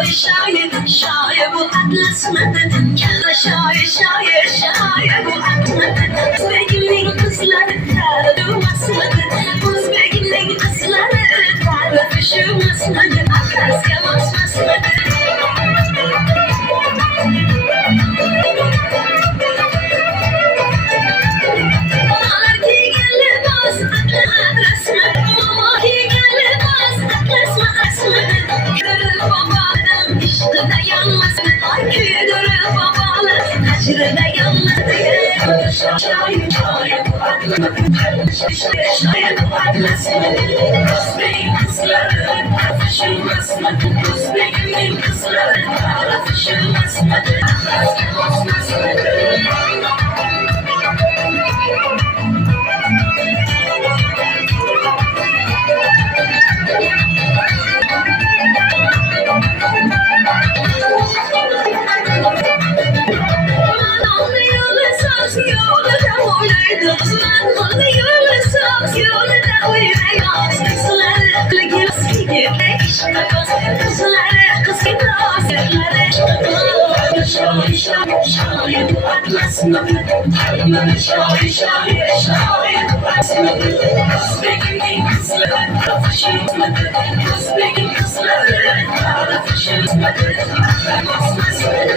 Kelime şair bu atlas mıdır? Kelime şair bu atlas mıdır? Uzbekinin kızları tarlamas mıdır? Uzbekinin kızları tarlafışımız mıdır? Akasya basmaz mıdır? Onlar ki gelir bas atlas mıdır? Onlar ki gelir bas atlas mıdır? Babalarım işte dayanmaz. Arkıdır babalar kaçırı dayanmadı. Şair bu atlas. Şair bu atlas. Özbek'in kızları tartışılmaz mı? Özbek'in kızları tartışılmaz mı? Tartışılmaz mı? Şair bu atlas mıdır? Şair bu atlas mıdır? Özbek'in kızları tartışılmaz mıdır? Özbek'in kızları tartışılmaz mıdır?